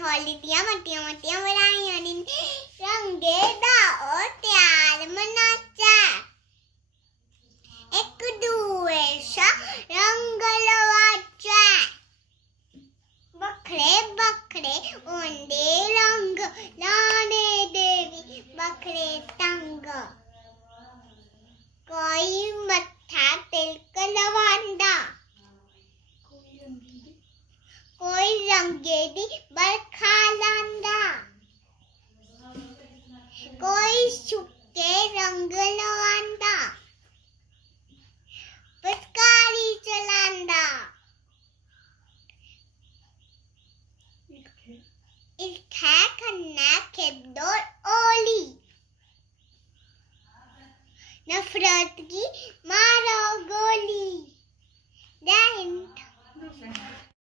होली दियां मतियां मतियां बनाइयां नी रंगे दा ओ त्यार मनाचा एक दूए सा रंग लवाचा बखरे बखरे ओंदे रंग लाने देवी बखरे तंग कोई मत्था तिलक लवांदा कोई रंगे दी बरखा लांदा कोई सुके रंग लवांदा पिचकारी चलांदा इत्थे कन्नै खेढो होली नफरत की